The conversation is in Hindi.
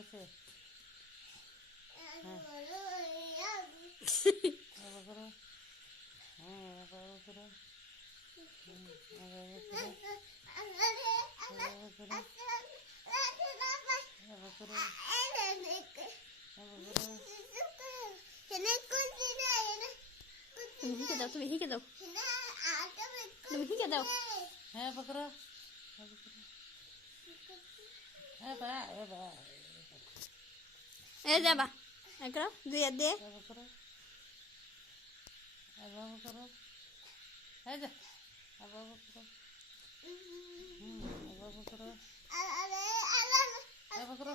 ऐसे हाँ अब करो हाँ अब करो Hingga daw, tumi hingga daw. Tumi hingga daw. है पकड़ो है बा जा बा एकरो दे दे है पकड़ो है जा अब पकड़ो अब पकड़ो है पकड़ो